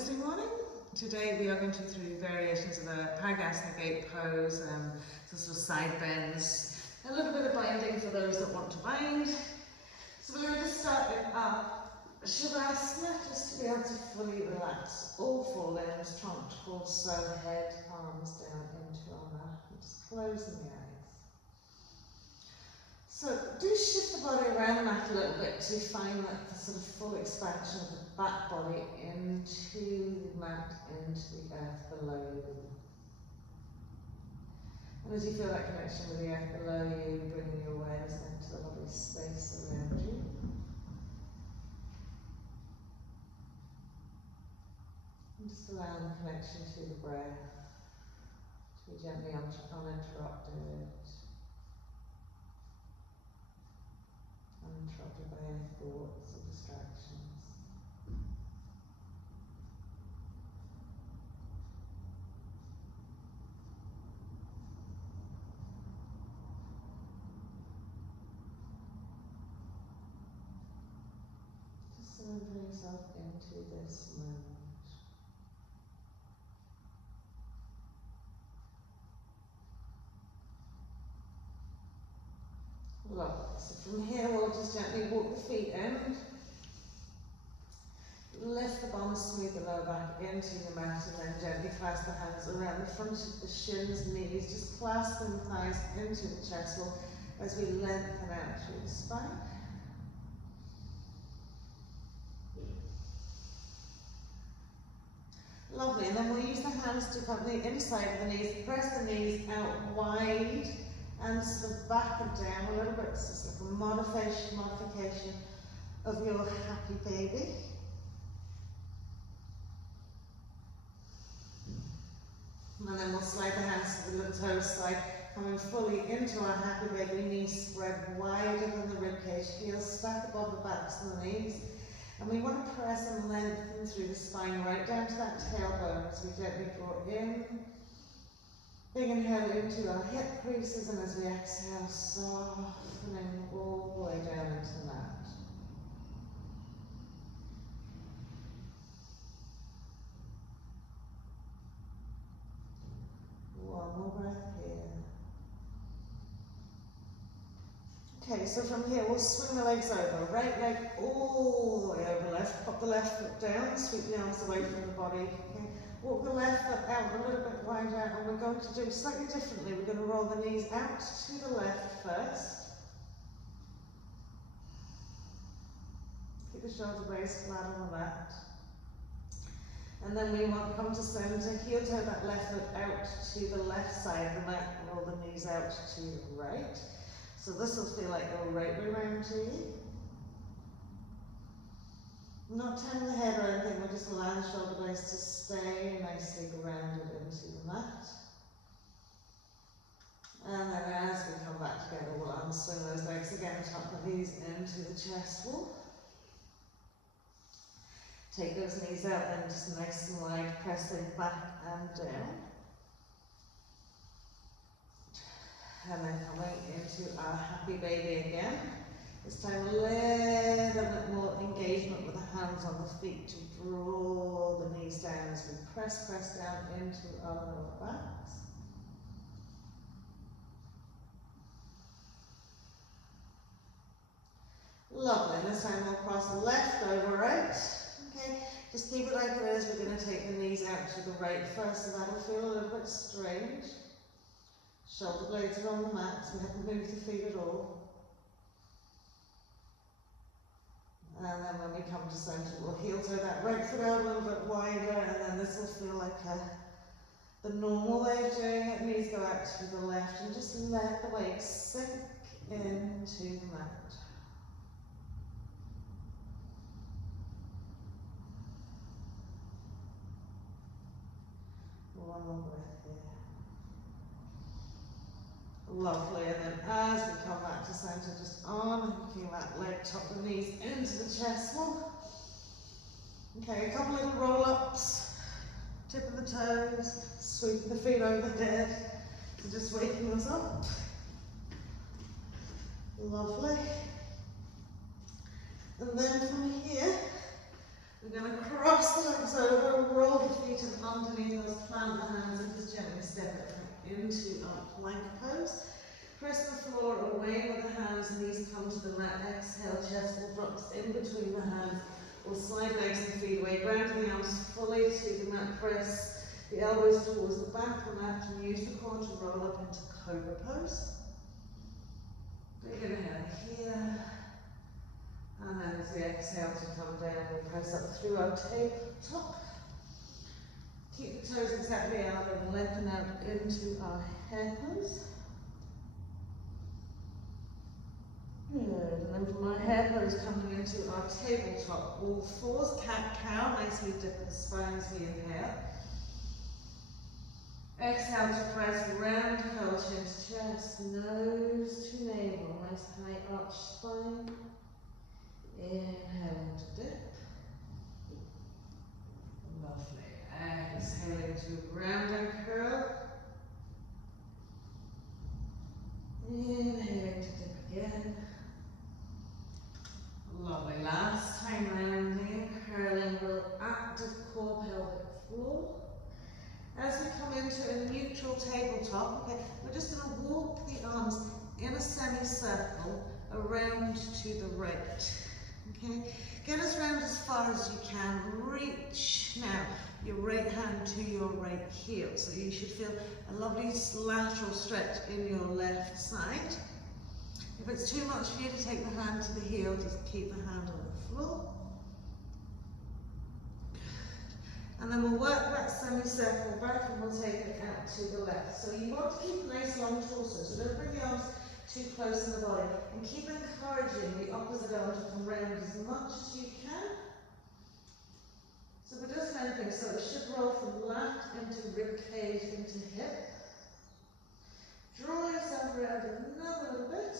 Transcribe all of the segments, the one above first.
Wednesday morning. Today we are going to do variations of the Parigasana gate pose, so sort of side bends, a little bit of binding for those that want to bind. So we're going to start with our Shavasana, just to be able to fully relax all four limbs, trunk, torso, head, palms down into our mat, and just closing the eyes. So do shift the body around the mat a little bit to find that the sort of full expansion of the back body into the mat, into the earth below you. And as you feel that connection with the earth below you, bringing your awareness into the lovely space around you. And just allow the connection to the breath to be gently uninterrupted. Uninterrupted by any thoughts or distractions. Just surrendering yourself into this moment. Lovely. So from here we'll just gently walk the feet in. Lift the bum, smooth the lower back into the mat, and then gently clasp the hands around the front of the shins, knees. Just clasp the thighs into the chest wall as we lengthen out through the spine. Lovely, and then we'll use the hands to come the inside of the knees, press the knees out wide and sort of back and down a little bit. It's just like a modification of your happy baby. And then we'll slide the hands to the little toe side, coming fully into our happy baby, knees spread wider than the ribcage, heels stack above the backs of the knees. And we want to press and lengthen through the spine right down to that tailbone as we gently draw in. Big inhale into our hip creases, and as we exhale, softening all the way down into the mat. One more breath here. Okay, so from here we'll swing the legs over. Right leg all the way over left. Pop the left foot down, sweep the arms away from the body. Okay. Walk the left foot out a little bit wider, and we're going to do it slightly differently. We're going to roll the knees out to the left first. Keep the shoulder blades flat on the mat. And then we want to come to center, heel toe that left foot out to the left side of the mat, roll the knees out to the right. So this will feel like the right way around to you. Not turning the head or anything, we'll just allow the shoulder blades to stay nicely grounded into the mat. And then as we come back together, we'll unswing those legs again, tuck the knees into the chest wall. Take those knees out and just nice and wide, pressing back and down. And then coming into our happy baby again. This time a little bit more engagement with the hands on the feet to draw the knees down as we press down into our lower backs. Lovely, and this time we'll cross the left over right. Okay, just keep it like it is. We're going to take the knees out to the right first, so that'll feel a little bit strange. Shoulder blades are on the mat, so we haven't moved the feet at all. And then when we come to center, we'll heel toe that right foot out a little bit wider, and then this will feel like the normal way of doing it. Knees go out to the left, and just let the weight sink into the mat. One more breath here. Lovely, and then as we come back to center, just unhooking that leg, tuck the knees into the chest wall. Okay, a couple little roll-ups, tip of the toes, sweep the feet overhead, so just waking us up. Lovely. And then from here, We're going to cross the legs over, roll the feet and underneath us, plant the hands and just gently step it into our plank pose. Press the floor away with the hands, knees come to the mat, exhale, chest will drop in between the hands. We'll slide legs and feet away, ground the arms fully to the mat, press the elbows towards the back of the mat and use the core to roll up into cobra pose. Big inhale here. And then as we exhale to come down, we'll press up through our tabletop. Keep the toes exactly out and lengthen out into our hair pose. Good, and then from our hair pose coming into our tabletop, all fours, cat-cow, nicely dip the spine as we inhale. Exhale to press round, curl chin to chest, nose to navel, nice high arch spine. Inhale to dip. Lovely. Exhaling to round and curl. Inhaling to dip again. Lovely. Last time rounding, curling, will active core pelvic floor. As we come into a neutral tabletop, okay, we're just going to walk the arms in a semicircle around to the right. Okay, get as round as far as you can. Reach now your right hand to your right heel. So you should feel a lovely lateral stretch in your left side. If it's too much for you to take the hand to the heel, just keep the hand on the floor. And then we'll work that semicircle back and we'll take it out to the left. So you want to keep a nice long torso, so don't bring the arms too close in the body. And keep encouraging the opposite arm to come round as much as you can. So we're just anything, so it should roll from left into rib cage into hip. Draw yourself around another little bit.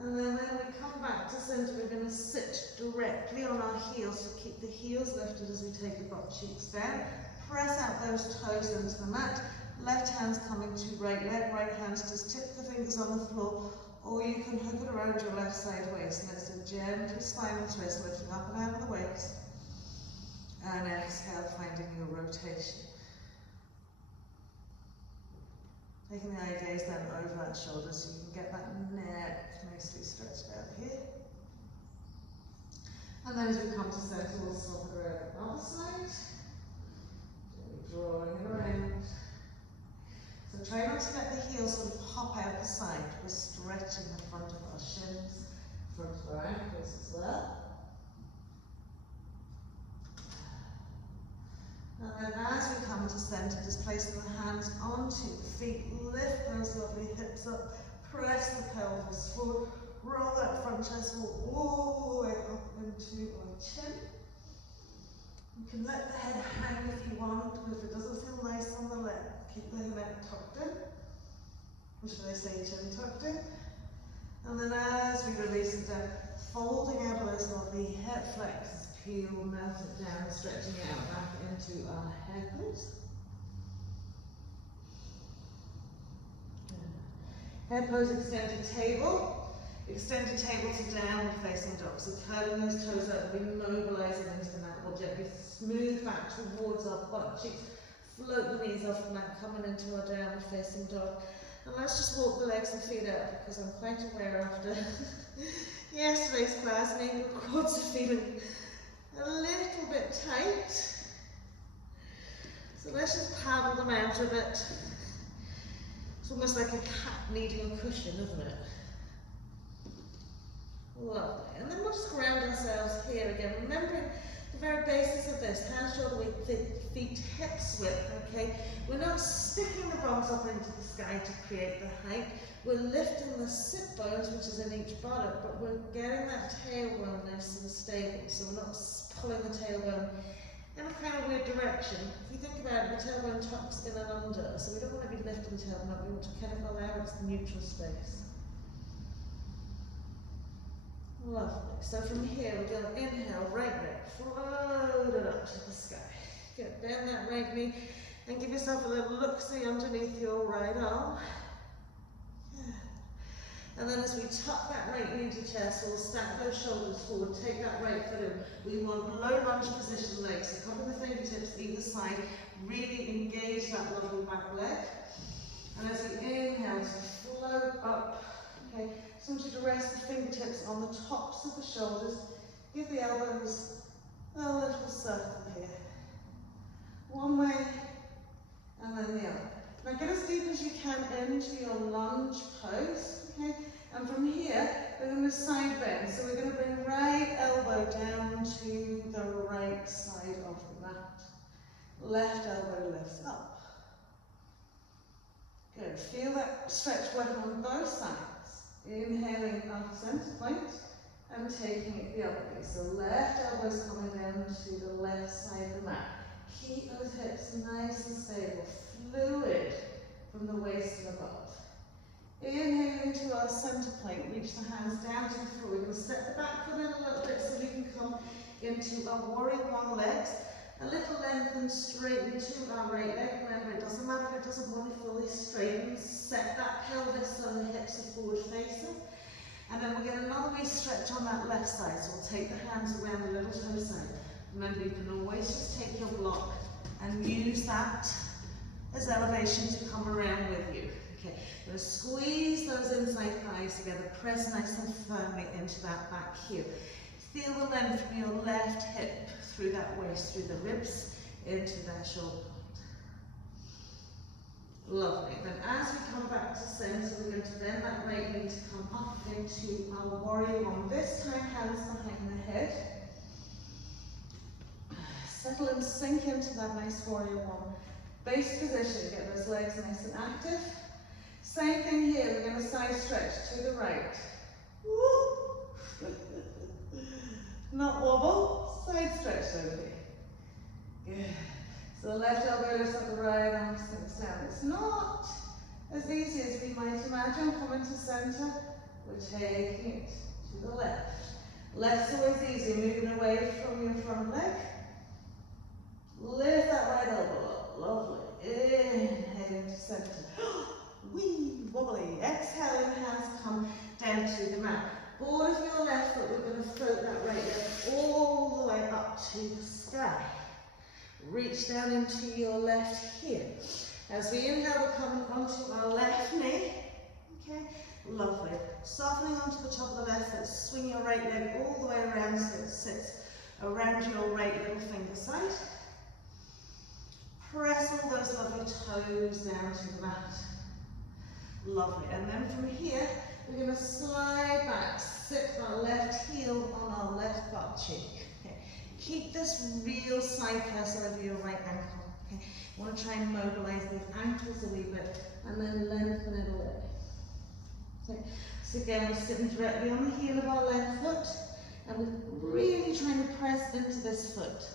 And then when we come back to center, we're going to sit directly on our heels. So keep the heels lifted as we take the butt cheeks down. Press out those toes into the mat. Left hand's coming to right leg, right hand's just tip the fingers on the floor, or you can hook it around your left side waist. And let's do gentle spinal twist, lifting up and out of the waist. And exhale, finding your rotation. Taking the eye gaze then over that shoulder so you can get that neck nicely stretched out here. And then as we come to center, we'll swap it around the other side. Drawing it around. So try not to let the heels sort of pop out the side. We're stretching the front of our shins, front of our ankles as well. And then as we come to center, just placing the hands onto the feet, lift those lovely hips up, press the pelvis forward, roll that front chest all the way up into our chin. You can let the head hang if you want, but if it doesn't feel nice on the leg, keep the neck tucked in. Or should I say chin tucked in? And then as we release it down, folding out those lovely hip flexors, peel, melt it down, stretching out back into our head pose. Head pose, extended table. Extended table to downward facing dog. So curling those toes out, immobilizing into the mat. We'll gently smooth back towards our butt cheeks. Float the knees off the mat, coming into our downward facing dog. And let's just walk the legs and feet out, because I'm quite aware after yesterday's class, maybe the quads are feeling a little bit tight. So let's just paddle them out a bit. It's almost like a cat needing a cushion, isn't it? Lovely. And then we'll just ground ourselves here again, remembering the very basis of this, hands, shoulder width, feet, hips width, okay? We're not sticking the bums up into the sky to create the height. We're lifting the sit bones, which is in each buttock, but we're getting that tailbone nice and stable, so we're not pulling the tailbone in a kind of weird direction. If you think about it, the tailbone tucks in and under, so we don't want to be lifting the tailbone up, we want to kind of allow it to the neutral space. Lovely. So from here we're going to inhale, right leg, float it up to the sky. Good. Bend that right knee and give yourself a little look-see underneath your right arm. And then as we tuck that right knee into chest, so we'll stack those shoulders forward, take that right foot in. We want low lunge position legs, so cupping the fingertips either side, really engage that lovely back leg. And as we inhale, to float up, okay, so I want you to rest the fingertips on the tops of the shoulders, give the elbows a little circle here. One way, and then the other. Now get as deep as you can into your lunge pose, okay? And from here, we're going to side bend. So we're going to bring right elbow down to the right side of the mat. Left elbow lifts up. Good. Feel that stretch working on both sides. Inhaling up center point and taking it the other way. So left elbow's coming down to the left side of the mat. Keep those hips nice and stable, fluid from the waist and above. Inhale into our center point, reach the hands down to the floor. We're going to step the back foot in a little bit so we can come into our warrior one legs. A little length and straighten to our right leg. Remember, it doesn't matter if it doesn't want to fully straighten. Set that pelvis so the hips are forward facing. And then we'll get another wee stretch on that left side. So we'll take the hands around the little toe side. Remember, you can always just take your block and use that as elevation to come around with you. Okay, we're going to squeeze those inside thighs together, press nice and firmly into that back heel. Feel the length from your left hip through that waist, through the ribs, into that shoulder point. Lovely. Then as we come back to center, we're going to bend that right knee to come up into our warrior one. This time, hands behind the head. Settle and sink into that nice warrior one. Base position, get those legs nice and active. Same thing here, we're going to side stretch to the right. Woo! Not wobble, side stretch over here. Good. So the left elbow lifts up, the right arm sinks down. It's not as easy as we might imagine. Coming to center, we're taking it to the left. Left's always easy, moving away from your front leg. Lift that right elbow up, lovely. Inhale to center. Wee, wobbly. Exhale, the hands come down to the mat. Board of your left foot, we're going to float that right leg all the way up to the sky. Reach down into your left heel. As we inhale, we're coming onto our left knee. Okay, lovely. Softening onto the top of the left foot, swing your right leg all the way around so it sits around your right little finger side. Press all those lovely toes down to the mat. Lovely. And then from here, we're going to slide back, sit our left heel on our left butt cheek. Okay. Keep this real side press over your right ankle. Okay. You want to try and mobilize those ankles a wee bit and then lengthen it away. Okay. So again, we're sitting directly on the heel of our left foot and we're really trying to press into this foot.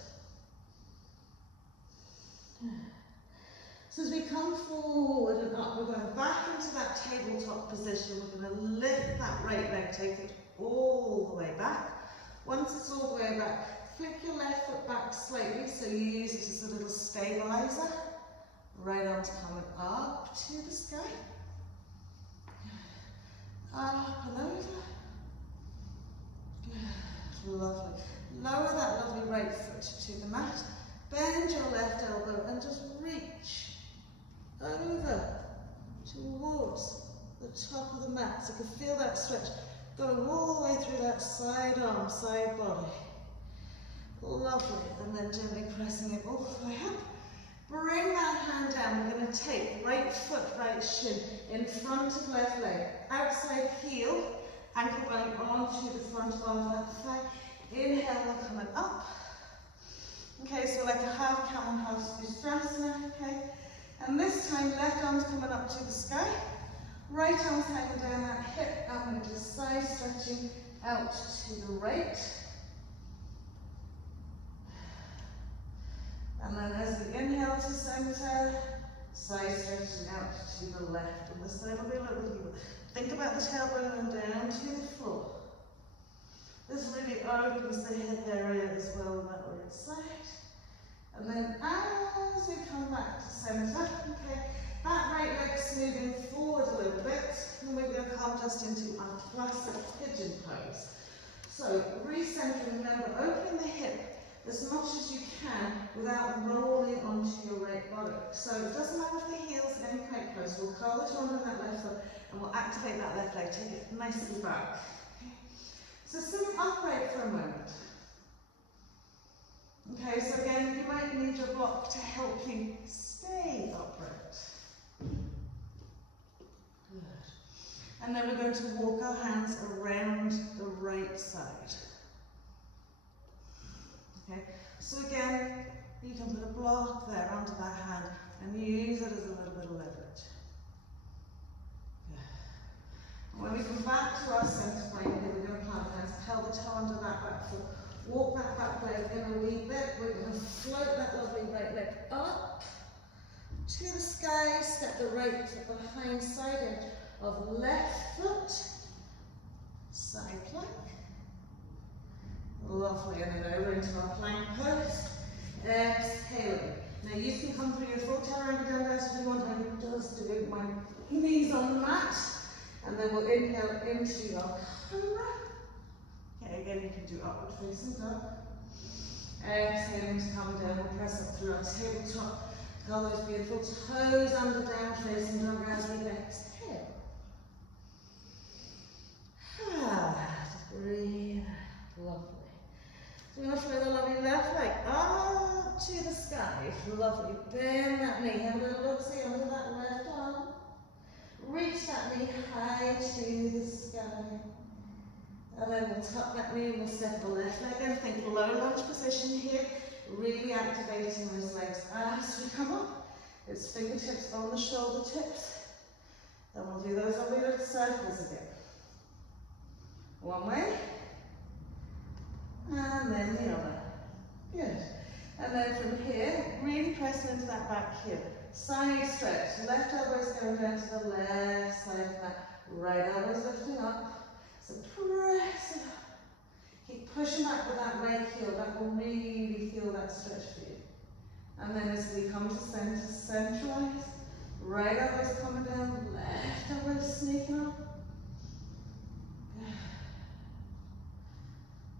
So as we come forward and up, we're going back into that tabletop position. We're going to lift that right leg, take it all the way back. Once it's all the way back, flick your left foot back slightly so you use it as a little stabilizer. Right arm's coming up to the sky. Up and over. Good. Lovely. Lower that lovely right foot to the mat. Bend your left elbow and just reach over towards the top of the mat. So you can feel that stretch going all the way through that side arm, side body. Lovely. And then gently pressing it all the way up. Bring that hand down. We're going to take right foot, right shin in front of left leg. Outside heel, ankle bone onto the front of our left thigh. Inhale, we're coming up. Okay, so like a half camel, half Sustrasana, okay? And this time, left arm's coming up to the sky. Right arm's hanging down that hip, and we're just side stretching out to the right. And then as we inhale to center, side stretching out to the left. And this side will be a little bit. Think about the tailbone and down to the floor. This really opens the hip area as well on that right side. And then as we come back to center, okay, That right leg's moving forward a little bit, and we're going to come just into our classic pigeon pose. So, recentering, remember, opening the hip as much as you can without rolling onto your right buttock. So, it doesn't matter if the heel's in quite close, we'll curl the toe under that left foot and we'll activate that left leg, take it nicely back. Okay. So, sitting upright for a moment. Okay, so again, you might need your block to help you stay upright. Good. And then we're going to walk our hands around the right side. Okay, so again, you can put a block there under that hand and use it as a little bit of leverage. Good. When we come back to our centre point, we're going to plant hands, curl the toe under that back foot, walk that back leg in a wee bit. We're going to float that lovely right leg up to the sky, step the right foot behind side edge of left foot, side plank. Lovely, and then over into our plank pose. Exhaling. Now you can come through your full chaturanga dandasana if you want. I'm just doing my knees on the mat, and then we'll inhale into your cobra. Okay, again you can do upward facing dog. Exhaling to come down. We'll press up through our tabletop. Curl those beautiful toes under down facing dog as we exhale. Just breathe. Lovely. So we're going to throw the lovely left leg up to the sky. Lovely. Bend that knee. Have a little look-see under that left arm. Reach that knee high to the sky. And then we'll tuck that knee and we'll step the left leg in. Think low lunge position here. Really activating those legs as we come up. It's fingertips on the shoulder tips. Then we'll do those lovely little circles again. One way. And then the other. Good. And then from here, really pressing into that back heel. Side stretch. Left elbow's going down to the left side of that. Right elbow's lifting up. So press it up. Keep pushing back with that right heel. That will really feel that stretch for you. And then as we come to center, centralize. Right elbow's coming down. Left elbow's sneaking up.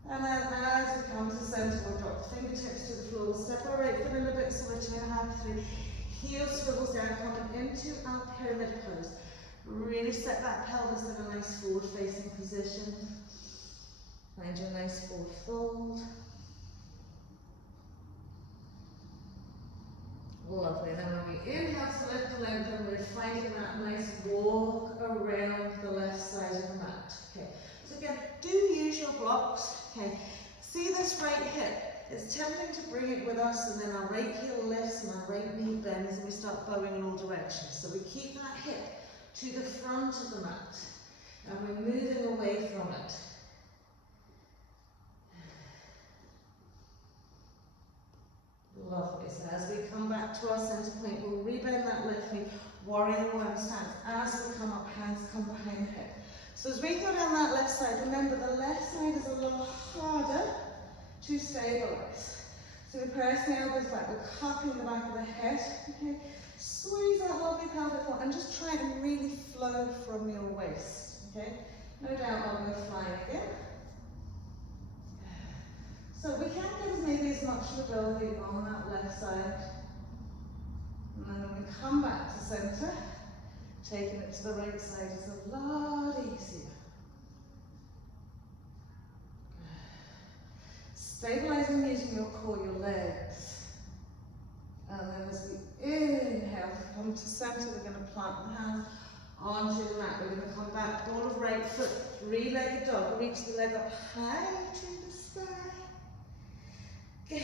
And then as we come to the centre, we'll drop the fingertips to the floor. We'll step our right foot in a bit, so we're 2.5, 3. Heel swivels down, coming into our pyramid pose. Really set that pelvis in a nice forward facing position. Find your nice forward fold. Lovely. And then when we inhale to lift the lengthen, we're finding that nice walk around the left side of the mat. Okay. So again, do use your blocks. Okay. See this right hip? It's tempting to bring it with us, and then our right heel lifts and our right knee bends, and we start bowing in all directions. So we keep that hip to the front of the mat, and we're moving away from it. Lovely. So as we come back to our centre point, we'll rebend that left knee, warrior one stance. As we come up, hands come behind the hip. So as we go down that left side, remember the left side is a little harder to stabilise. So we press the elbows back, we're cupping the back of the head. Okay. Squeeze that lovely pelvic floor and just try and really flow from your waist. Okay. No doubt I'll go flying again. So we can give maybe as much stability on that left side. And then when we come back to centre, taking it to the right side is a lot easier. Stabilising using your core, your legs. And then as we inhale, come to centre, we're going to plant the hands onto the mat. We're going to come back, ball of right foot, three-legged dog. Reach the leg up high to the sky. Good.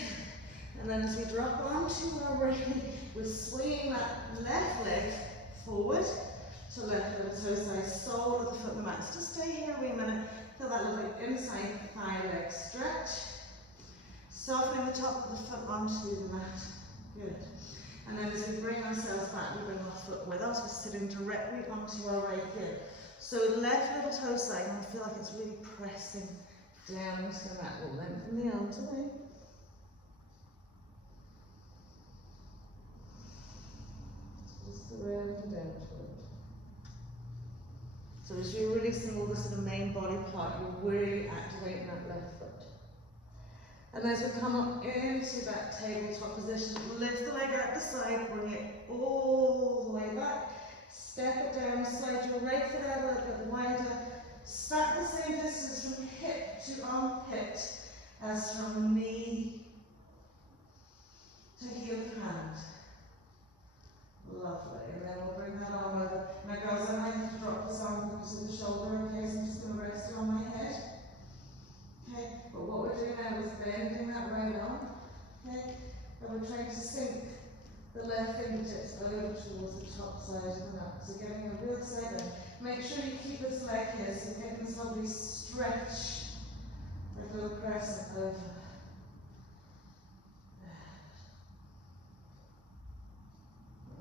And then as we drop onto our right knee, we're swinging that left leg forward to left little toe side, sole of the foot on the mat. So just stay here a wee minute, feel that little inside thigh leg stretch. Softening the top of the foot onto the mat. Good. And then as we bring ourselves back, we bring our foot with us. We're sitting directly onto our right heel. So left little toe side, and I feel like it's really pressing down into the mat. We'll lengthen the arms away. Twist around. releasing all the sort of main body part, you're really activating that left foot. And as we come up into that tabletop position, lift the leg out the side, bring it all the way back, step it down, slide your right foot out a little bit wider, stack the same distance from hip to armpit as from knee to heel hand. Lovely. And then we'll bring that arm over. Now girls, I might have to drop this arm because of the shoulder, okay, so I'm just going to rest it on my head. Okay, but what we're doing now is bending that right arm, okay, and we're trying to sink the left fingertips over towards the top side of the mat. So getting a real side bend. Make sure you keep this leg here, so you're getting this lovely stretch, like a little crescent over.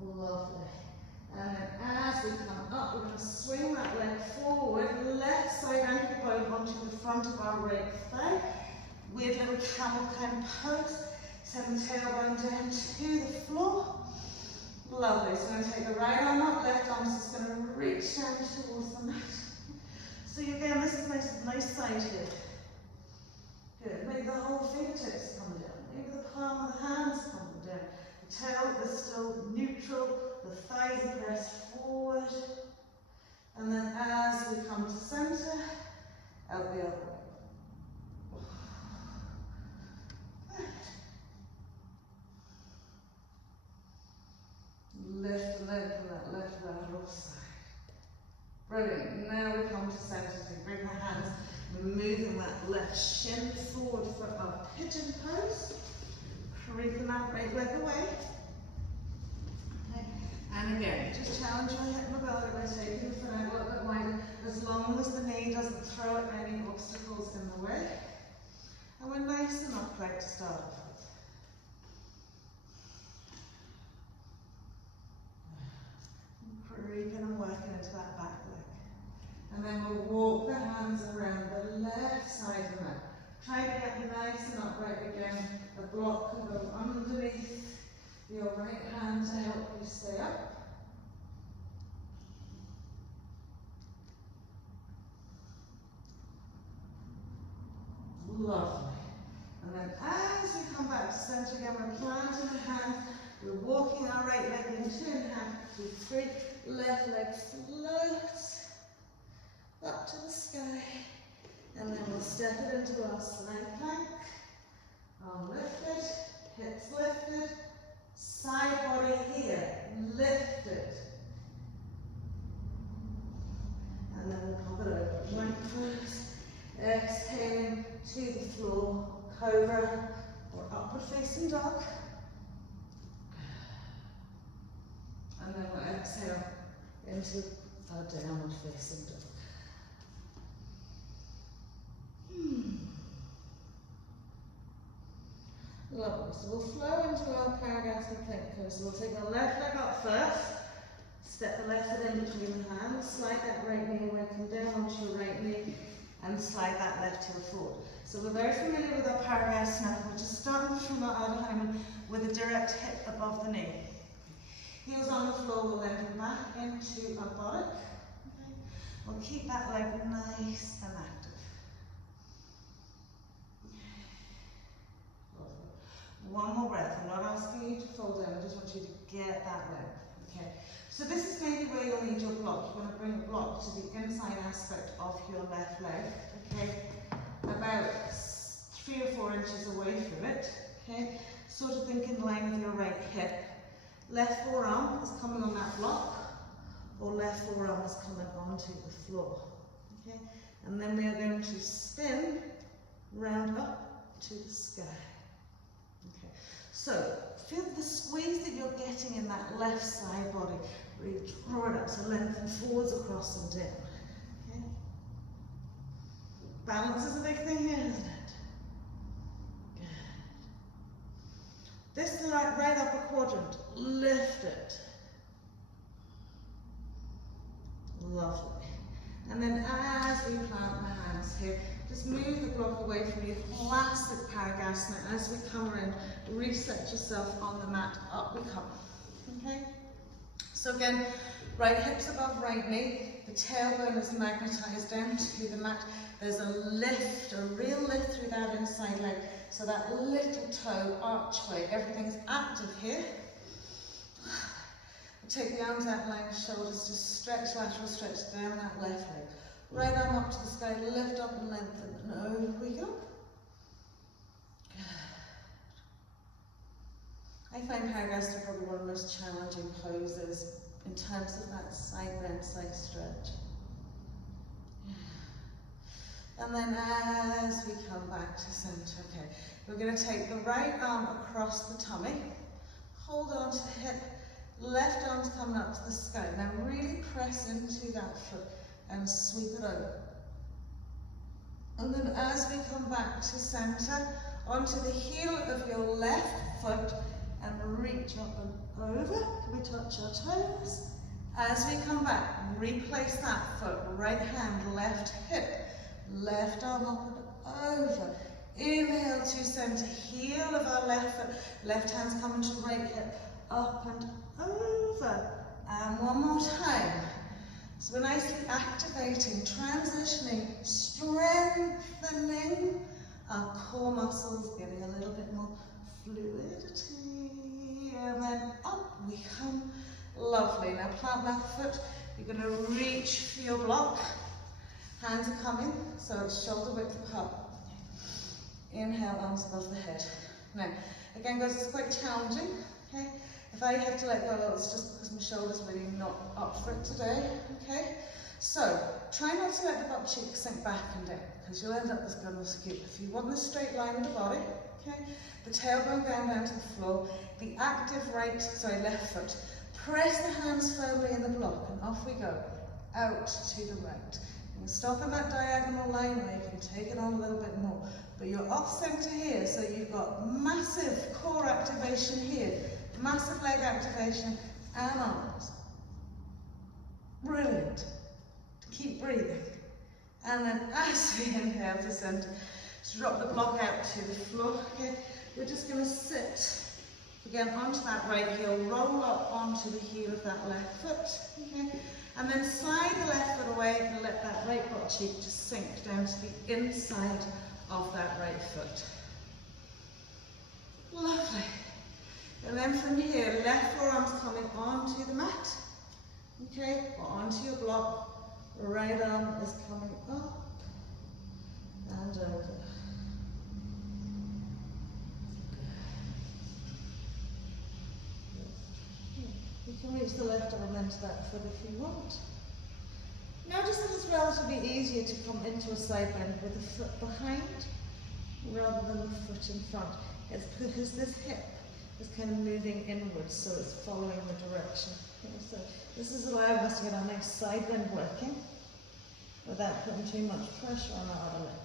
Lovely. And then as we come up, we're going to swing that leg forward, left side ankle bone onto the front of our right thigh. Weird little camel kind of pose. Send the tailbone down to the floor. Lovely. So we're going to take the right arm up, left arm is just going to reach down towards the mat. So again, this is nice side here. Good. Make the whole fingertips come down. Maybe the palm of the hands come down. The tail is still neutral. The thighs are pressed forward. And then as we come to center, out the other way. Lift the leg from that left lateral side. Brilliant. Now we come to center. So bring the hands, moving that left shin forward for our pigeon pose. Creeping that right leg away. Okay. And again, just challenge your hip mobility by taking the foot out a little bit wider, as long as the knee doesn't throw up any obstacles in the way. And we're nice and upright to start off with. Creeping and working into that back leg. And then we'll walk the hands around the left side of the mat. Try to get nice and upright again. The block can go underneath your right hand to help you stay up. Lovely. And then as we come back to center again, we're planting the hand. We're walking our right leg in 2 and a half, 2, 3. Left leg floats up to the sky. And then we'll step it into our side plank. Arm lifted, hips lifted, side body here, lifted. And then we'll pop it over. One pose, exhaling to the floor, cobra or upward facing dog. And then we'll exhale into our downward facing dog. Lovely. So we'll flow into our Parigasana plank pose. So we'll take our left leg up first. Step the left foot in between the hands. Slide that right knee away, come down onto your right knee, and slide that left heel forward. So we're very familiar with our Parigasana. We're just starting from our Adho with a direct hip above the knee. Heels on the floor, we'll land back into our buttock. Okay. We'll keep that leg nice and active. One more breath. I'm not asking you to fall down, I just want you to get that length. Okay. So this is maybe where you'll need your block. You're going to bring a block to the inside aspect of your left leg. Okay. About 3 or 4 inches away from it. Okay. Sort of think in line with your right hip. Left forearm is coming on that block, or left forearm is coming onto the floor. Okay, and then we are going to spin round up to the sky. Okay, so feel the squeeze that you're getting in that left side body. Really draw it up, so lengthen forwards, across, and down. Okay, balance is a big thing here, isn't it? This is the right upper quadrant. Lift it. Lovely. And then as we plant the hands here, just move the block away from you. Classic Parigasana. As we come around, reset yourself on the mat. Up we come. Okay? So again, right hips above right knee, the tailbone is magnetised down to the mat. There's a lift, a real lift through that inside leg. So that little toe archway, everything's active here. Take the arms out, line the shoulders, just stretch, lateral stretch down that left leg. Right arm up to the sky, lift up and lengthen, and over we go. I find Parigasana probably one of the most challenging poses in terms of that side bend, side stretch. And then as we come back to center, okay, we're going to take the right arm across the tummy, hold on to the hip, left arm's coming up to the sky. Now really press into that foot and sweep it over. And then as we come back to center, onto the heel of your left foot and reach up and over. Can we touch our toes? As we come back, replace that foot, right hand, left hip, left arm up and over. Inhale to center, heel of our left foot, left hand's coming to right hip, up and over. And one more time. So we're nicely activating, transitioning, strengthening our core muscles, getting a little bit more fluidity. And then up we come. Lovely. Now plant that foot. You're going to reach for your block. Hands are coming, so it's shoulder width apart. Inhale, arms above the head. Now, again, guys, it's quite challenging. Okay. If I have to let go, it's just because my shoulder's really not up for it today, okay? So, try not to let the butt cheek sink back and down, because you'll end up with gunwale skew. If you want the straight line of the body, okay, the tailbone down to the floor, the active left foot, press the hands firmly in the block, and off we go, out to the right. You can stop in that diagonal line, or you can take it on a little bit more, but you're off center here, so you've got massive core activation here, massive leg activation, and arms. Brilliant. Keep breathing. And then as we inhale to center, just drop the block out to the floor. Okay, we're just going to sit again onto that right heel, roll up onto the heel of that left foot. Okay, and then slide the left foot away and let that right butt cheek just sink down to the inside of that right foot. Lovely. And then from here, left forearm's coming onto the mat, okay, or onto your block. The right arm is coming up and over. You can reach the left arm into that foot if you want. Notice that it's relatively easier to come into a side bend with the foot behind rather than the foot in front. It's because this hip is kind of moving inwards, so it's following the direction. Okay, so this is allowing us to get our nice side bend working without putting too much pressure on our other leg.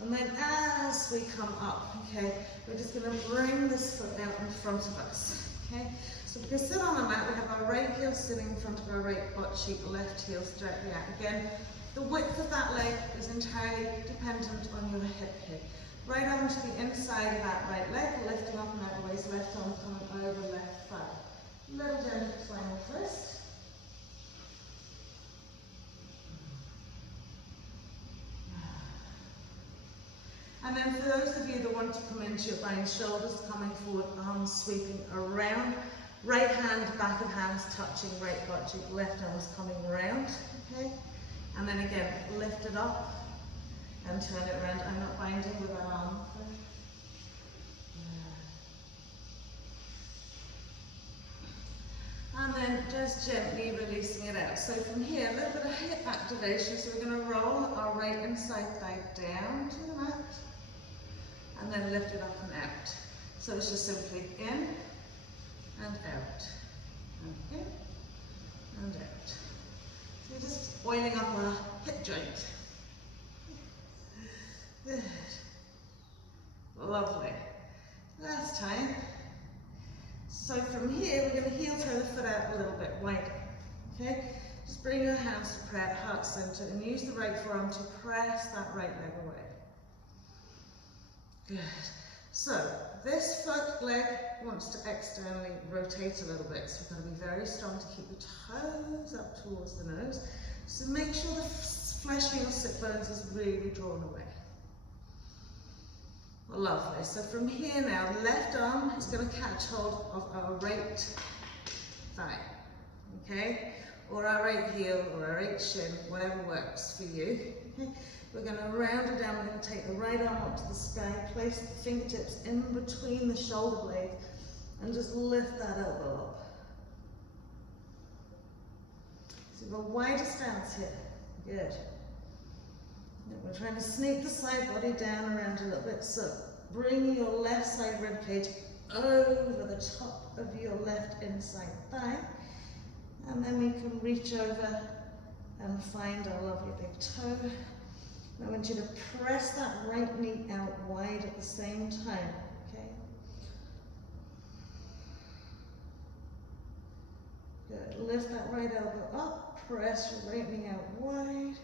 And then as we come up, okay, we're just going to bring this foot out in front of us. Okay, so we can sit on a mat. We have our right heel sitting in front of our right butt cheek, left heel directly out. Again, the width of that leg is entirely dependent on your hip here. Right arm to the inside of that right leg, lifting up and out the waist, left arm coming over left thigh. Little gentle spinal twist. And then for those of you that want to come into your bind, shoulders coming forward, arms sweeping around, right hand, back of hands touching right butt cheek, left arm's coming around, okay? And then again, lift it up and turn it around. I'm not binding with that arm. And then just gently releasing it out. So from here, a little bit of hip activation. So we're going to roll our right inside thigh down to the mat and then lift it up and out. So it's just simply in and out, and in and out. So we're just oiling up our hip joint. Good. Lovely. Last time. So from here, we're going to heel turn the foot out a little bit wider. Okay? Just bring your hands to prayer, heart center, and use the right forearm to press that right leg away. Good. So this foot leg wants to externally rotate a little bit, so we've got to be very strong to keep your toes up towards the nose. So make sure the flesh of your sit bones is really drawn away. Lovely. So from here now, the left arm is going to catch hold of our right thigh, okay? Or our right heel, or our right shin, whatever works for you. Okay? We're going to round it down. We're going to take the right arm up to the sky, place the fingertips in between the shoulder blades, and just lift that elbow up. So you've got a wider stance here. Good. Now we're trying to sneak the side body down around a little bit. So bring your left side rib cage over the top of your left inside thigh. And then we can reach over and find our lovely big toe. I want you to press that right knee out wide at the same time, okay? Good. Lift that right elbow up, press your right knee out wide.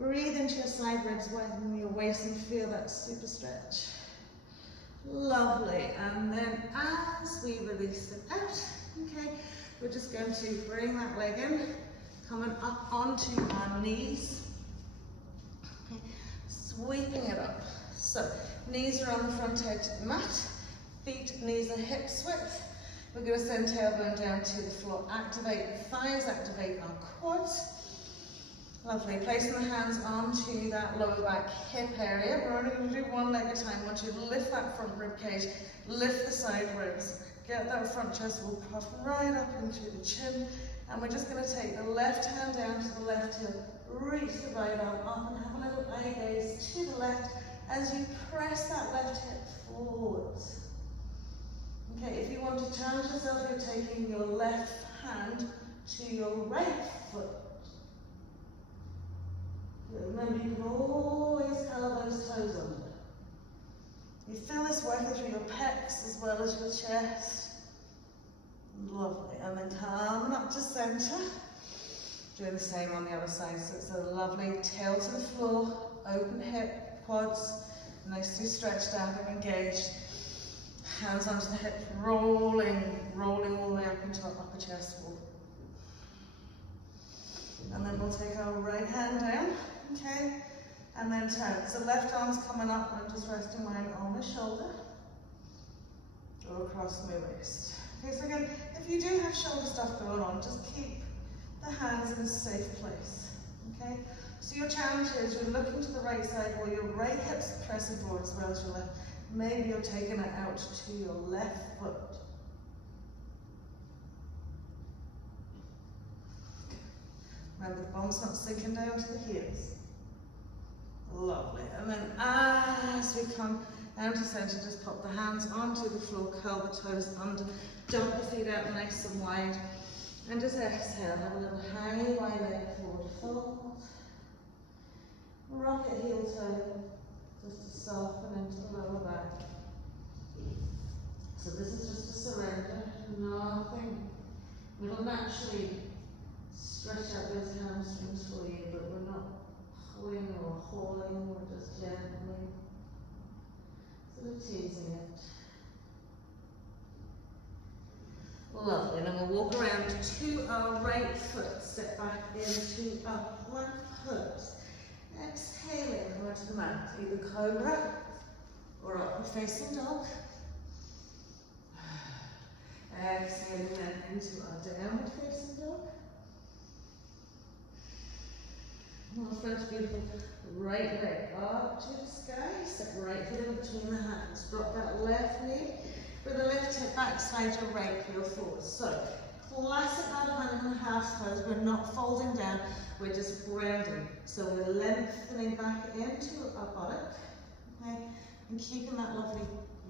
Breathe into your side ribs, widen your waist and feel that super stretch. Lovely. And then as we release it out, okay, we're just going to bring that leg in, coming up onto our knees. Okay. Sweeping it up. So knees are on the front edge of the mat, feet, knees are hips width. We're going to send tailbone down to the floor. Activate the thighs, activate our quads. Lovely. Placing the hands onto that lower back hip area. We're only going to do one leg at a time. I want you to lift that front rib cage, lift the side ribs, get that front chest all puffed right up into the chin. And we're just going to take the left hand down to the left heel, reach the right arm up and have a little eye gaze to the left as you press that left hip forwards. Okay, if you want to challenge yourself, you're taking your left hand to your right foot. Remember, you can always curl those toes under. You feel this working through your pecs as well as your chest. Lovely. And then coming up to center. Doing the same on the other side. So it's a lovely tail to the floor, open hip, quads, nicely stretched out and engaged. Hands onto the hips, rolling all the way up into our upper chest wall. And then we'll take our right hand down, okay, and then turn. So left arm's coming up, I'm just resting mine on the shoulder, or across my waist. Okay, so again, if you do have shoulder stuff going on, just keep the hands in a safe place, okay? So your challenge is you're looking to the right side where your right hip's pressing forward as well as your left. Maybe you're taking it out to your left foot. Remember, the bum's not sinking down to the heels. Lovely. And then as we come down to center, just pop the hands onto the floor, curl the toes under, dump the feet out nice and wide. And just exhale, have a little high, wide leg forward fold. Rocket heel toe, just to soften into the lower back. So this is just a surrender, nothing. We'll naturally stretch out those hamstrings for you, but we're not pulling or hauling, we're just gently sort of teasing it. Lovely, and then we'll walk around to our right foot, step back into our plank pose. Exhaling onto the mat, either cobra or upward facing dog. Exhaling then into our downward facing dog. Our front beautiful right leg up to the sky, step right foot in between the hands, drop that left knee, with the left hip back, slide your right heel forward. So, classic out of hand half pose, we're not folding down, we're just grounding. So we're lengthening back into our buttock, okay, and keeping that lovely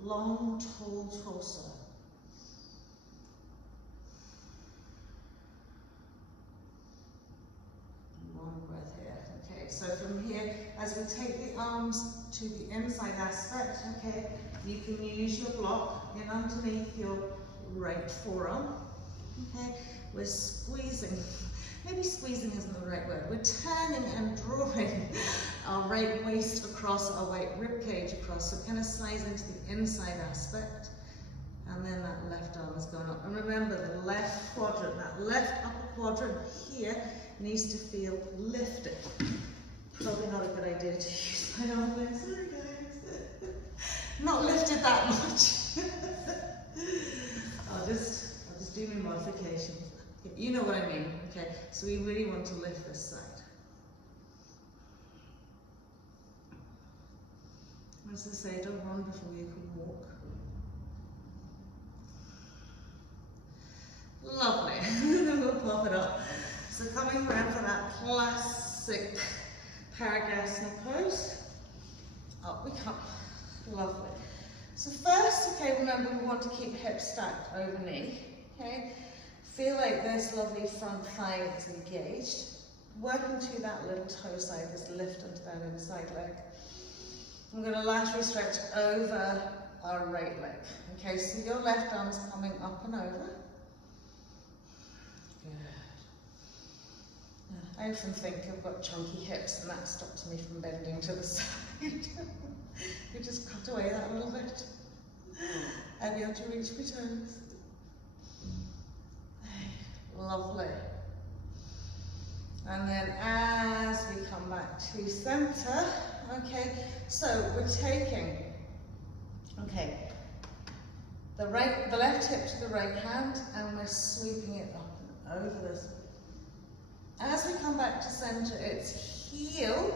long, tall torso. One breath here. Okay, so from here, as we take the arms to the inside aspect, okay, you can use your block in underneath your right forearm. Okay, we're squeezing maybe squeezing isn't the right word. We're turning and drawing our right waist across, our right rib cage across, so it kind of slides into the inside aspect. And then that left arm is going up. And remember, the left quadrant, that left upper quadrant here needs to feel lifted. Probably not a good idea to use my arm there. Sorry guys. Not lifted that much. I'll just do my modification. You know what I mean, okay? So we really want to lift this side. As I say, don't run before you can walk. Lovely. We'll pop it up. So coming around for that classic Parigasana pose. Up we come. Lovely. So first, okay, remember we want to keep hips stacked over knee. Okay? Feel like this lovely front thigh is engaged. Working to that little toe side, this lift onto that inside leg. I'm going to laterally stretch over our right leg. Okay, so your left arm's coming up and over. I often think I've got chunky hips and that stops me from bending to the side. You just cut away that a little bit. I'll be able to reach my toes. Lovely. And then as we come back to center, okay, so we're taking, okay, the left hip to the right hand, and we're sweeping it up and over this. As we come back to center, it's heel,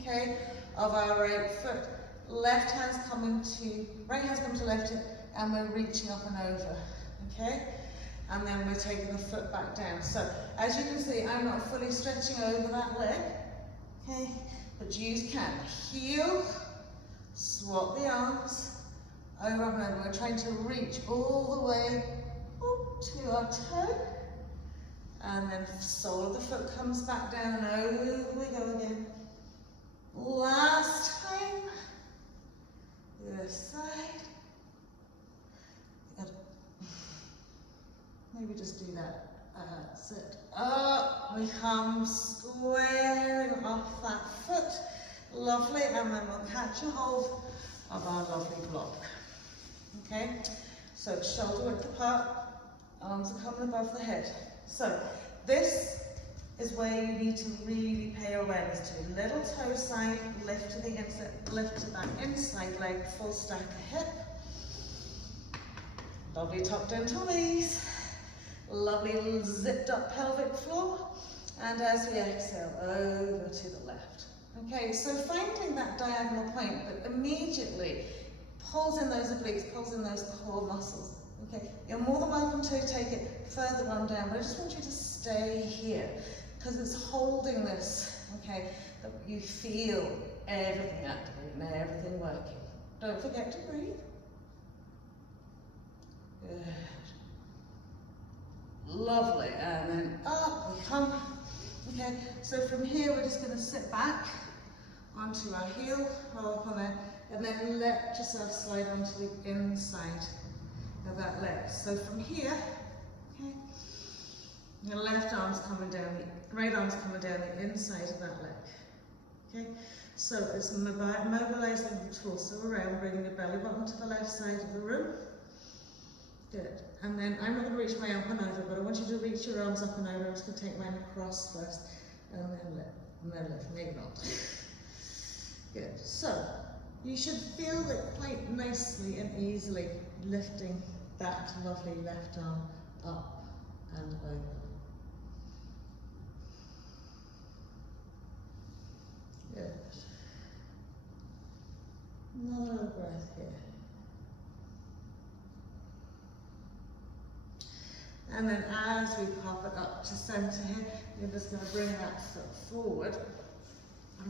okay, of our right foot. Left hand's coming to, right hand's coming to left hip, and we're reaching up and over, okay? And then we're taking the foot back down. So, as you can see, I'm not fully stretching over that leg, okay? But you can. Heel, swap the arms, over and over. We're trying to reach all the way up to our toe. And then sole of the foot comes back down and over we go again. Last time. The other side. Maybe just do that. Sit up. We come squaring off that foot. Lovely. And then we'll catch a hold of our lovely block. Okay? So shoulder width apart. Arms are coming above the head. So this is where you need to really pay awareness to. Little toe side, lift to the inside, lift to that inside leg, full stack of hip. Lovely top down tummies. Lovely zipped up pelvic floor. And as we exhale, over to the left. Okay, so finding that diagonal point that immediately pulls in those obliques, pulls in those core muscles. Okay, you're more than welcome to take it further on down, but I just want you to stay here because it's holding this, okay, that you feel everything activating, everything working. Don't forget to breathe. Good. Lovely, and then up we come. Okay, so from here we're just going to sit back onto our heel, roll up on it, and then let yourself slide onto the inside of that leg. So from here, okay, your left arm's coming down, the right arm's coming down the inside of that leg. Okay, so it's mobilizing the torso around, bringing the belly button to the left side of the room. Good. And then I'm not going to reach my up and over, but I want you to reach your arms up and over. I'm just going to take mine across first, and then lift, maybe not. Good. So you should feel it quite nicely and easily lifting that lovely left arm up and over. Good. Another breath here. And then as we pop it up to center here, you're just going to bring that foot forward.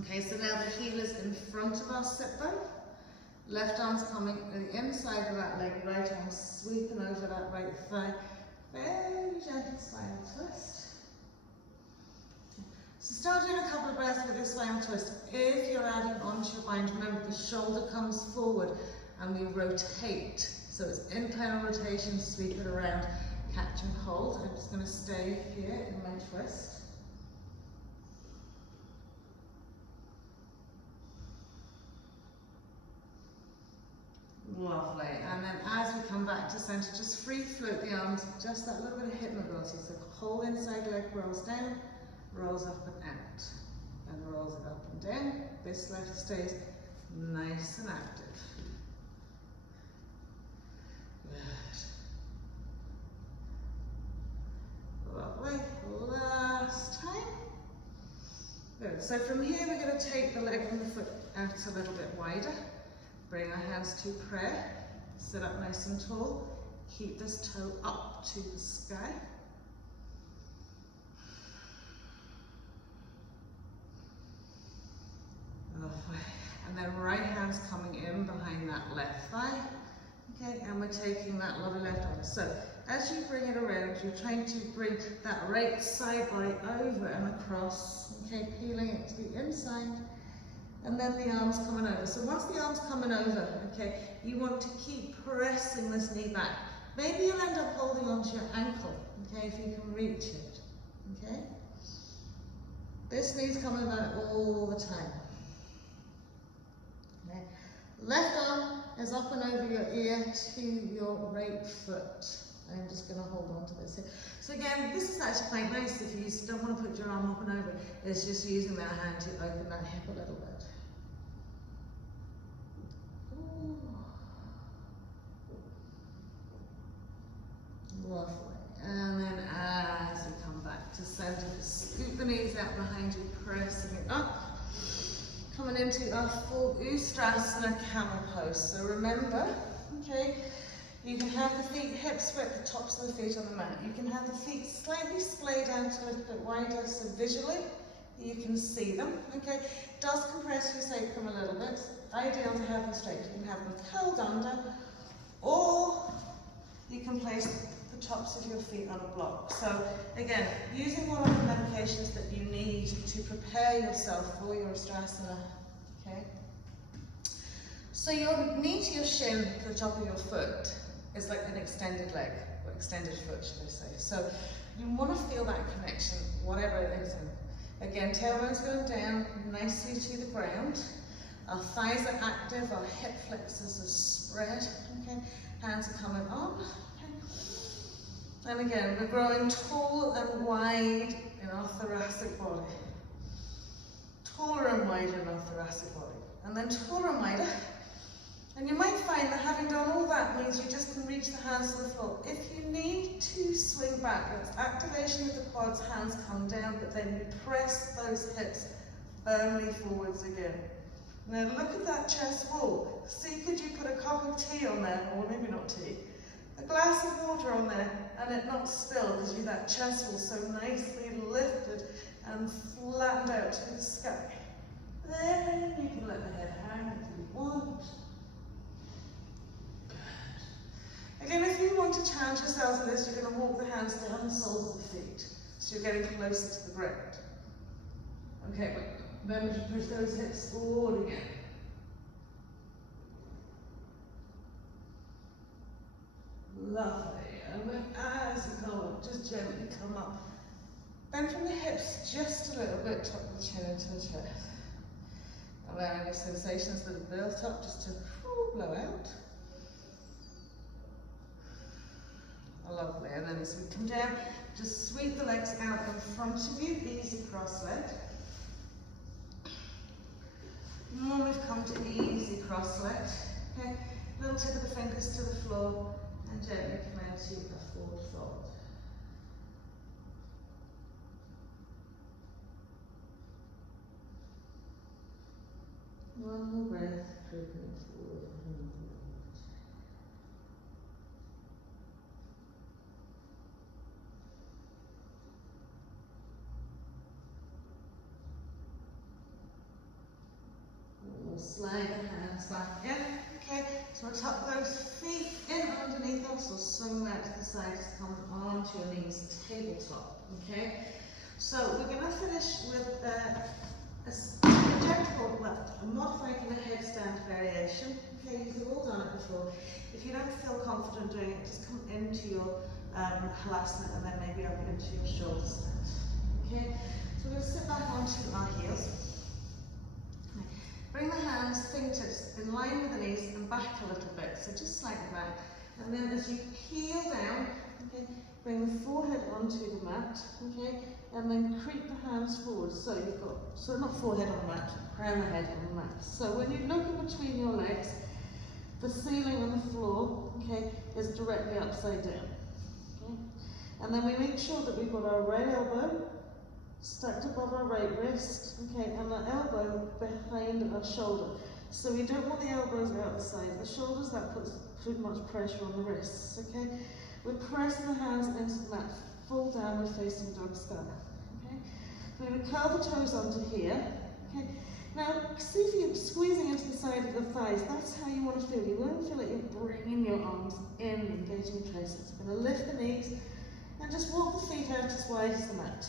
Okay, so now the heel is in front of our sit bone. Left arm's coming to the inside of that leg, right arm sweeping over that right thigh. Very gentle spinal twist. So start doing a couple of breaths with this spinal twist. If you're adding onto your bind, remember the shoulder comes forward and we rotate. So it's internal rotation, sweep it around, catch and hold. I'm just going to stay here in my twist. Lovely. And then as we come back to center, just free float the arms, just that little bit of hip mobility. So whole inside leg rolls down, rolls up and out, and rolls it up and down. This left stays nice and active. Good. Lovely. Last time. Good. So from here we're going to take the leg and the foot out a little bit wider. Bring our hands to prayer. Sit up nice and tall. Keep this toe up to the sky. Lovely. And then right hand's coming in behind that left thigh. Okay, and we're taking that lovely left arm. So as you bring it around, you're trying to bring that right side body over and across. Okay, peeling it to the inside. And then the arms coming over. So once the arm's coming over, okay, you want to keep pressing this knee back. Maybe you'll end up holding onto your ankle, okay, if you can reach it, okay? This knee's coming back all the time. Okay. Left arm is up and over your ear to your right foot. I'm just going to hold on to this here. So again, this is actually quite nice if you don't want to put your arm up and over. It's just using that hand to open that hip a little bit. Lovely. And then as we come back to center, scoop the knees out behind you, pressing it up. Coming into our full Ustrasana camel pose. So remember, okay, you can have the feet hips width, the tops of the feet on the mat. You can have the feet slightly splayed out a little bit wider, so visually you can see them. Okay, it does compress your sacrum a little bit. Ideal to have them straight. You can have them curled under, or you can place the tops of your feet on a block. So again, using all of the medications that you need to prepare yourself for your Ustrasana. Okay. So your knee to your shin to the top of your foot is like an extended leg, or extended foot, should I say. So you want to feel that connection, whatever it is. Again, tailbone's going down nicely to the ground. Our thighs are active, our hip flexors are spread. Okay, hands are coming up. Okay. And again, we're growing tall and wide in our thoracic body. Taller and wider in our thoracic body. And then taller and wider. And you might find that having done all that means you just can reach the hands to the floor. If you need to swing back, that's activation of the quads, hands come down, but then you press those hips firmly forwards again. Now look at that chest wall. See, could you put a cup of tea on there, or maybe not tea, a glass of water on there, and it not still, because you that chest wall so nicely lifted and flattened out to the sky. Then you can let the head hang if you want. Again, if you want to challenge yourself with this, you're going to walk the hands down the soles of the feet, so you're getting closer to the ground. Okay, then you push those hips forward again. Lovely. And then as you come up, just gently come up. Bend from the hips just a little bit, tuck the chin into the chest. Allowing your sensations that have built up just to blow out. Lovely. And then as we come down, just sweep the legs out in front of you, easy cross-legged. And then we've come to easy cross-legged. Okay, little tip of the fingers to the floor and gently come out to a forward fold. One more breath, drooping forward. We'll slide the hands back in. Okay, so we'll tuck those feet in underneath us, or swing that to the side to come onto your knees, tabletop. Okay, so we're going to finish with I'm modifying a headstand variation. Okay, you've all done it before. If you don't feel confident doing it, just come into your halasana and then maybe up into your shoulder stand. Okay, so we're going to sit back onto our heels. Bring the hands, fingertips in line with the knees and back a little bit, so just slightly back. And then as you peel down, okay, bring the forehead onto the mat, okay, and then creep the hands forward. So you've got, so not forehead on the mat, crown the head on the mat. So when you look in between your legs, the ceiling and the floor, okay, is directly upside down. Okay? And then we make sure that we've got our right elbow stacked above our right wrist, okay, and the elbow behind our shoulder. So we don't want the elbows out the side of the shoulders, that puts too much pressure on the wrists, okay? We're pressing the hands into the mat, full downward facing dog style, okay? We're going to curl the toes onto here, okay? Now, see if you're squeezing into the side of the thighs, that's how you want to feel. You want to feel like you're bringing your arms in, engaging your triceps. We're going to lift the knees and just walk the feet out as wide as the mat.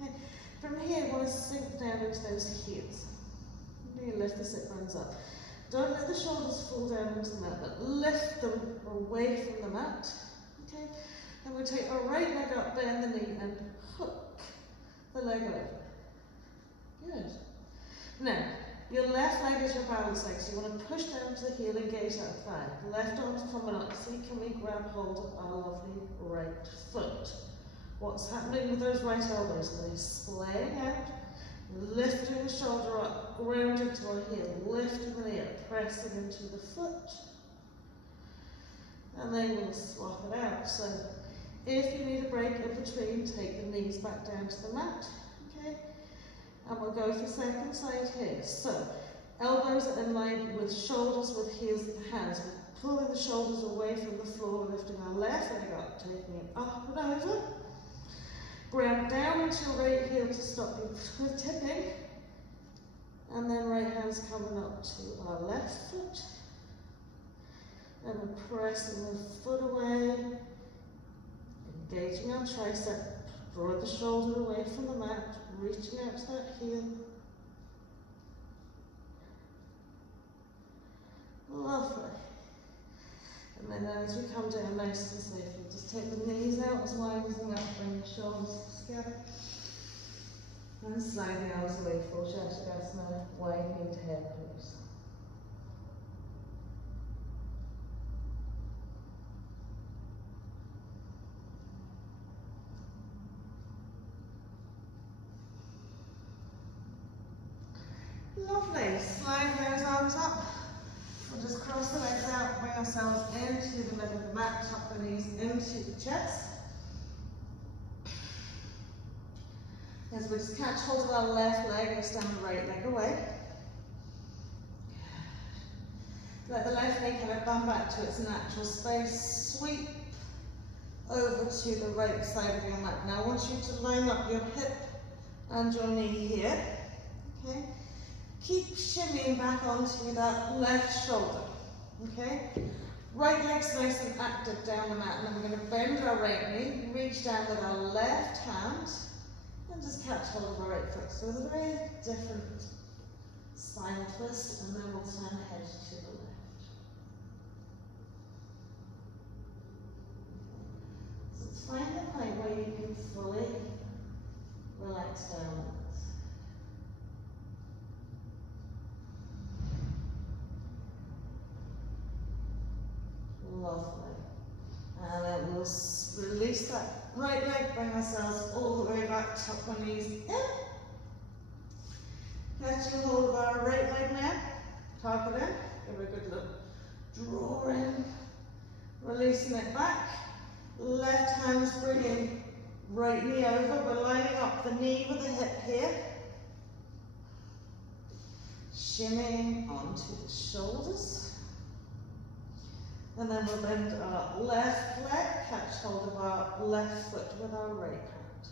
Okay. From here, you want to sink down into those heels. You lift the sit bones up. Don't let the shoulders fall down into the mat, but lift them away from the mat. Okay. And we take our right leg up, bend the knee, and hook the leg over. Good. Now, your left leg is your balance leg, so you want to push down to the heel, engage that thigh. Left arm's coming up. See, can we grab hold of our lovely right foot? What's happening with those right elbows? They're splaying out, lifting the shoulder up, grounded to our heel, lifting the knee up, pressing into the foot. And then we'll swap it out. So if you need a break in between, take the knees back down to the mat. Okay? And we'll go for second side here. So elbows are in line with shoulders, with heels and hands. We're pulling the shoulders away from the floor, lifting our left leg up, taking it up and over. Grab down into your right heel to stop your foot tipping. And then right hand's coming up to our left foot. And we're pressing the foot away, engaging our tricep, draw the shoulder away from the mat, reaching out to that heel. Lovely. And then as we come down nice and safely, just take the knees out as wide as enough, bring the shoulders together. And slide the arms away for Parigasana, widening into head pose. Lovely. Slide those arms up. We'll just cross the legs out, bring ourselves into the middle of the mat, tuck the knees into the chest. As we just catch hold of our left leg, extend the right leg away. Let the left knee kind of bum back to its natural space. Sweep over to the right side of your mat. Now I want you to line up your hip and your knee here. Okay? Keep shimmying back onto that left shoulder. Okay? Right leg's nice and active down the mat, and then we're going to bend our right knee, reach down with our left hand, and just catch hold of our right foot. So it's a very different spinal twist, and then we'll turn head to the left. So find the point where you can fully relax down. Lovely. And then we'll release that right leg, bring ourselves all the way back, tuck the knees in. Catching hold of our right leg now, tuck it in, give it a good look. Draw in, releasing it back. Left hand's bringing right knee over. We're lining up the knee with the hip here. Shimmying onto the shoulders. And then we'll bend our left leg, catch hold of our left foot with our right hand.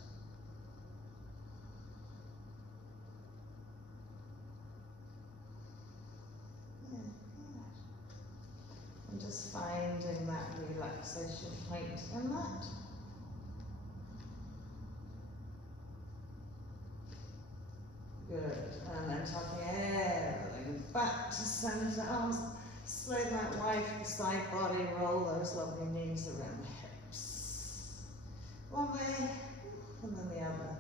And just finding that relaxation point in that. Good. And then tucking everything back to center, arms slide that wide from the side body, roll those lovely knees around the hips. One way, and then the other.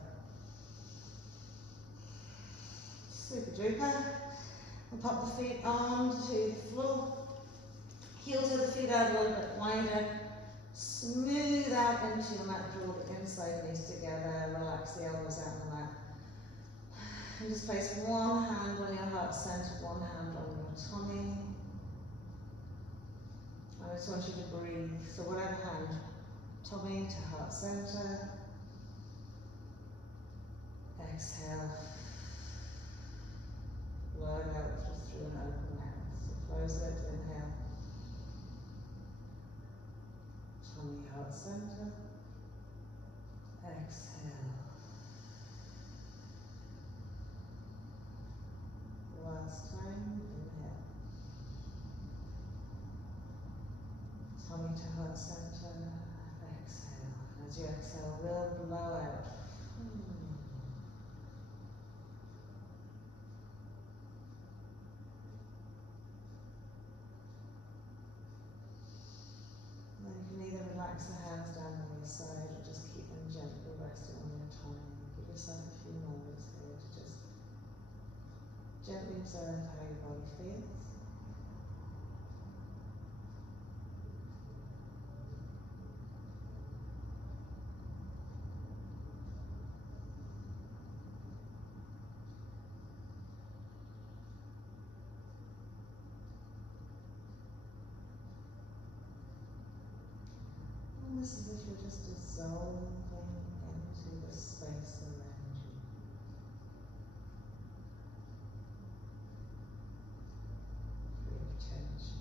Super duper. And pop the feet onto the floor. Heels of the feet out a little bit wider. Smooth out into your mat, draw the inside knees together, relax the elbows out on the mat. And just place one hand on your heart center, one hand on your tummy. I just want you to breathe, so whatever hand, tummy to heart center. Exhale. Blow it out just through an open mouth. So close lips, inhale. Tummy, heart center. Exhale. Last time, inhale. Tummy to heart center. Exhale. As you exhale, we'll blow out. Relax the hands down on your side or just keep them gently resting on your tummy. Give yourself a few moments here to just gently observe how your body feels. This is if you're just dissolving into the space around you. Free of tension.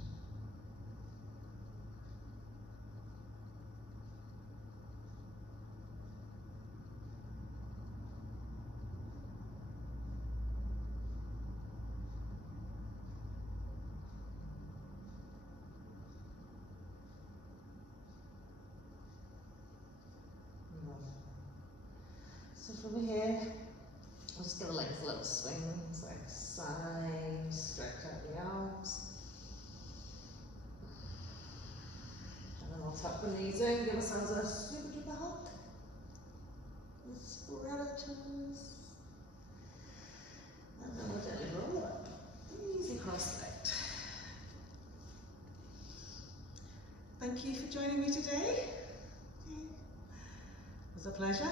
So from here, I'll just give the legs a little swing, so like side, stretch out the arms. And then we'll tuck the knees in, give ourselves a scoop to the hug. Spread our toes. And then we'll gently roll up. Easy cross-legged. Thank you for joining me today. It was a pleasure.